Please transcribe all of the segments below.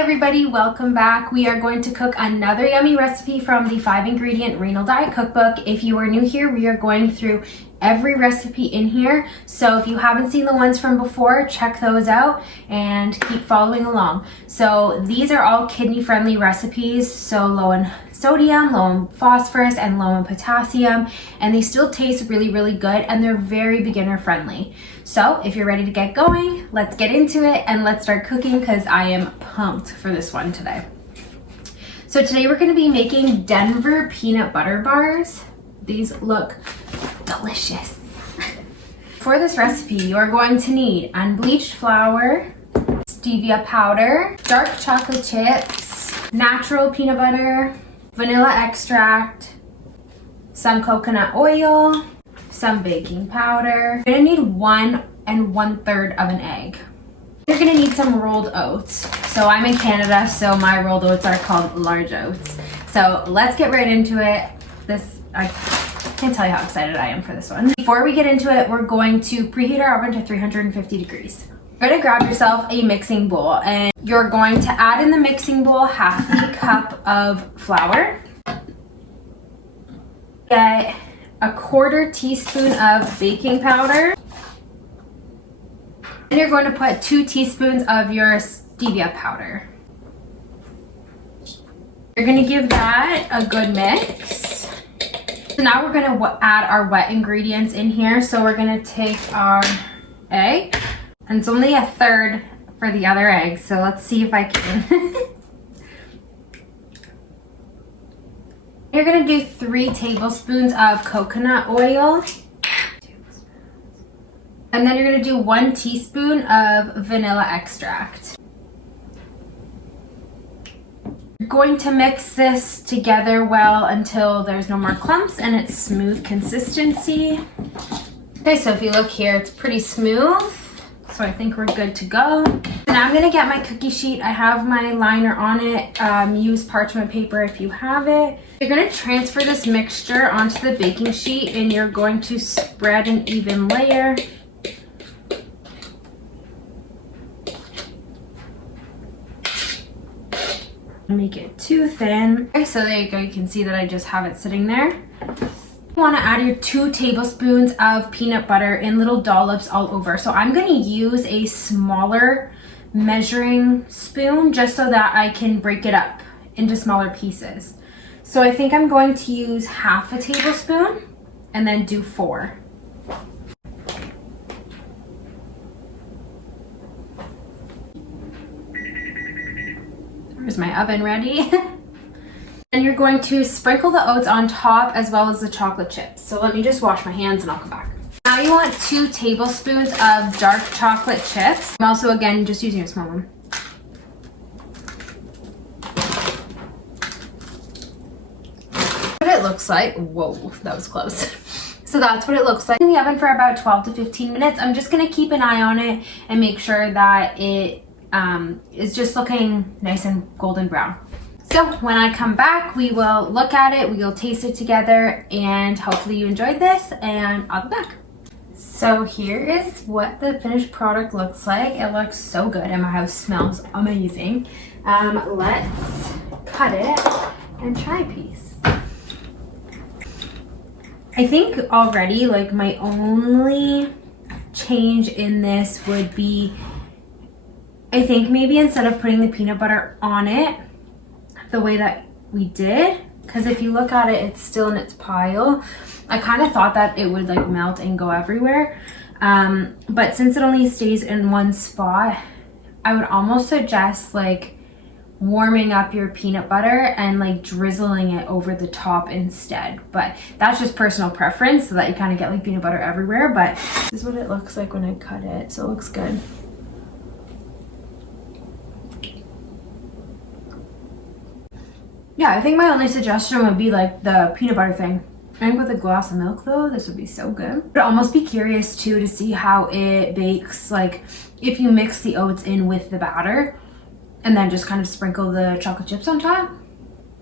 everybody, welcome back. We are going to cook another yummy recipe from the 5-ingredient Renal Diet Cookbook. If you are new here, we are going through every recipe in here. So if you haven't seen the ones from before, check those out and keep following along. So these are all kidney-friendly recipes, so low in sodium, low in phosphorus, and low in potassium, and they still taste really, really good, and they're very beginner friendly. So if you're ready to get going, let's get into it and let's start cooking because I am pumped for this one today. So today we're going to be making Denver peanut butter bars. These look delicious. For this recipe, you are going to need unbleached flour, stevia powder, dark chocolate chips, natural peanut butter, vanilla extract, some coconut oil, some baking powder. You're gonna need 1 1/3 of an egg. You're gonna need some rolled oats. So I'm in Canada, so my rolled oats are called large oats. So let's get right into it. I can't tell you how excited I am for this one. Before we get into it, we're going to preheat our oven to 350 degrees. You're gonna grab yourself a mixing bowl and you're going to add in the mixing bowl half a cup of flour. Get a 1/4 teaspoon of baking powder. And you're going to put 2 teaspoons of your stevia powder. You're gonna give that a good mix. So now we're gonna add our wet ingredients in here. So we're gonna take our egg, and it's only 1/3 for the other egg. So let's see if I can. You're gonna do 3 tablespoons of coconut oil. And then you're gonna do 1 teaspoon of vanilla extract. You're going to mix this together well until there's no more clumps and it's smooth consistency. Okay, so if you look here, it's pretty smooth. So I think we're good to go. Now I'm gonna get my cookie sheet. I have my liner on it. Use parchment paper if you have it. You're gonna transfer this mixture onto the baking sheet and you're going to spread an even layer. Make it too thin. Okay, so there you go. You can see that I just have it sitting there. You want to add your 2 tablespoons of peanut butter in little dollops all over. So I'm going to use a smaller measuring spoon just so that I can break it up into smaller pieces. So I think I'm going to use half a tablespoon and then do 4. There's my oven ready. And you're going to sprinkle the oats on top as well as the chocolate chips. So let me just wash my hands and I'll come back. Now you want 2 tablespoons of dark chocolate chips. I'm also, again, just using a small one. What it looks like, whoa, that was close. So that's what it looks like. In the oven for about 12 to 15 minutes. I'm just gonna keep an eye on it and make sure that it is just looking nice and golden brown. So when I come back, we will look at it, we will taste it together, and hopefully you enjoyed this, and I'll be back. So here is what the finished product looks like. It looks so good and my house smells amazing. Let's cut it and try a piece. I think already, like, my only change in this would be, I think maybe instead of putting the peanut butter on it the way that we did, because if you look at it, it's still in its pile. I kind of thought that it would like melt and go everywhere. But since it only stays in one spot, I would almost suggest like warming up your peanut butter and like drizzling it over the top instead. But that's just personal preference, so that you kind of get like peanut butter everywhere. But this is what it looks like when I cut it, so it looks good. Yeah, I think my only suggestion would be like the peanut butter thing. I think with a glass of milk though, this would be so good. I'd almost be curious too to see how it bakes, like if you mix the oats in with the batter and then just kind of sprinkle the chocolate chips on top.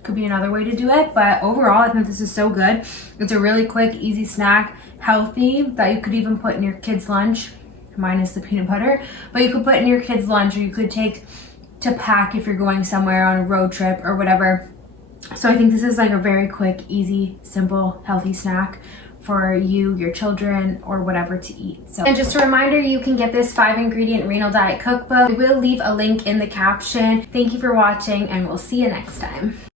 Could be another way to do it, but overall I think this is so good. It's a really quick, easy snack, healthy, that you could even put in your kids' lunch. Minus the peanut butter, but you could put in your kids' lunch, or you could take to pack if you're going somewhere on a road trip or whatever. So I think this is like a very quick, easy, simple, healthy snack for you, your children, or whatever to eat. So, and just a reminder, you can get this 5-ingredient Renal Diet Cookbook. We will leave a link in the caption. Thank you for watching, and we'll see you next time.